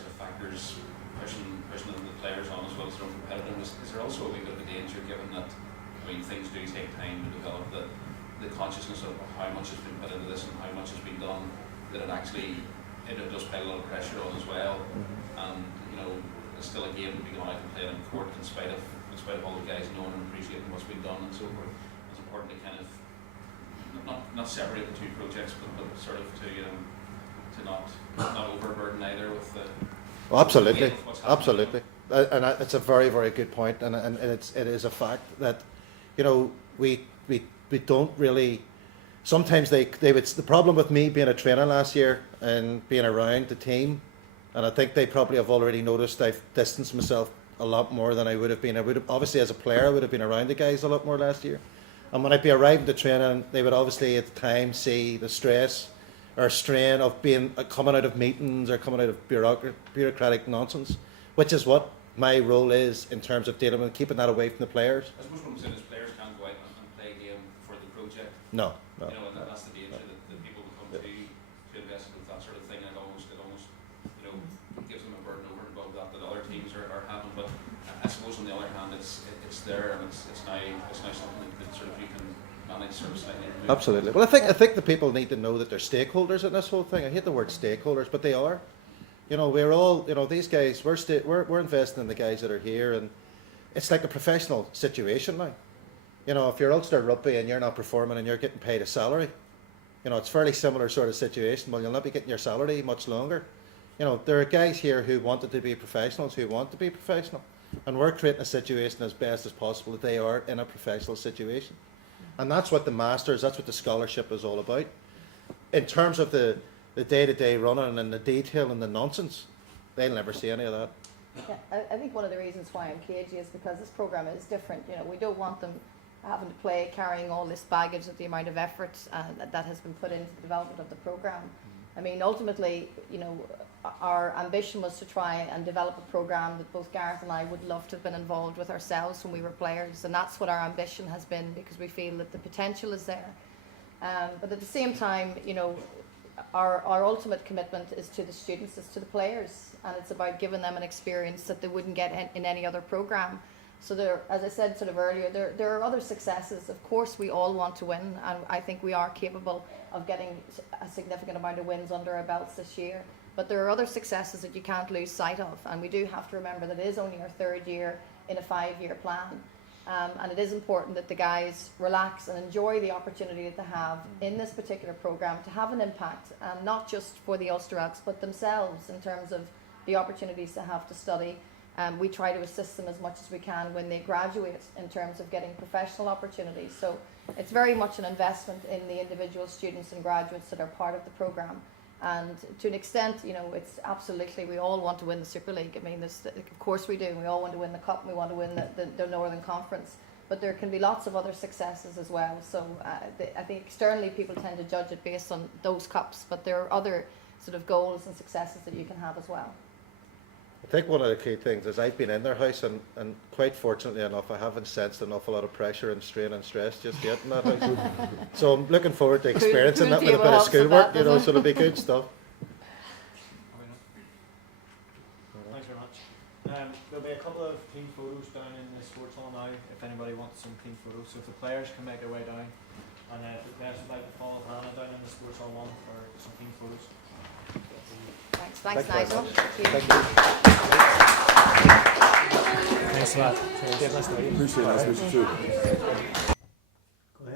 sort of factors pushing the players on as well as their own competitiveness. Is there also a wee bit of a danger given that, I mean, things do take time to develop, the consciousness of how much has been put into this and how much has been done, that it does put a lot of pressure on as well. And it's still a game to be going out and playing in court in spite of all the guys knowing and appreciating what's been done and so forth. It's important to kind of not separate the two projects, but sort of to not overburden either with the. Well, absolutely. And it's a very, very good point, and it is a fact that we don't really. Sometimes they would. The problem with me being a trainer last year and being around the team, and I think they probably have already noticed I've distanced myself a lot more than I would have been. I would have, obviously, as a player, I would have been around the guys a lot more last year. And when I'd be arriving to training, they would obviously at the time see the stress or strain of coming out of meetings or coming out of bureaucratic nonsense, which is what my role is in terms of dealing with keeping that away from the players. I suppose what I'm saying is players can't go out and play a game for the project. No. And that's the danger that people become too invested with that sort of thing, and it almost gives them a burden over and above that other teams are having. But I suppose on the other hand, it's there, and it's now something that sort of you can manage sort of slightly. Absolutely. Well, I think the people need to know that they're stakeholders in this whole thing. I hate the word stakeholders, but they are. We're all, these guys, we're investing in the guys that are here, and it's like a professional situation now. If you're Ulster Rugby and you're not performing and you're getting paid a salary, it's a fairly similar sort of situation. Well, you'll not be getting your salary much longer. There are guys here who wanted to be professionals, who want to be professional, and we're creating a situation as best as possible that they are in a professional situation. And that's what the Masters, that's what the scholarship is all about. In terms of the day-to-day running and the detail and the nonsense, they'll never see any of that. Yeah, I think one of the reasons why I'm cagey is because this programme is different. We don't want them having to play carrying all this baggage of the amount of effort that has been put into the development of the programme. I mean, ultimately, our ambition was to try and develop a programme that both Gareth and I would love to have been involved with ourselves when we were players, and that's what our ambition has been, because we feel that the potential is there. But at the same time, our ultimate commitment is to the students, is to the players, and it's about giving them an experience that they wouldn't get in any other programme. So there, as I said sort of earlier, there are other successes. Of course, we all want to win, and I think we are capable of getting a significant amount of wins under our belts this year. But there are other successes that you can't lose sight of, and we do have to remember that it is only our third year in a 5-year plan. And it is important that the guys relax and enjoy the opportunity that they have in this particular programme to have an impact, not just for the Ulster Elks, but themselves in terms of the opportunities they have to study. We try to assist them as much as we can when they graduate in terms of getting professional opportunities. So it's very much an investment in the individual students and graduates that are part of the programme. And to an extent, it's absolutely, we all want to win the Super League. I mean, of course we do. We all want to win the Cup, and we want to win the Northern Conference. But there can be lots of other successes as well. So I think externally people tend to judge it based on those cups, but there are other sort of goals and successes that you can have as well. I think one of the key things is I've been in their house, and quite fortunately enough, I haven't sensed an awful lot of pressure and strain and stress just yet in that house. So I'm looking forward to experiencing that with a bit of schoolwork, so it'll be good stuff. Thanks very much. There'll be a couple of team photos down in the sports hall now, if anybody wants some team photos. So if the players can make their way down, and if the players would like to follow Hannah down in the sports hall one for some team photos. Thanks Nigel. Thank you. Thanks a lot. Appreciate it. Nice to meet you too.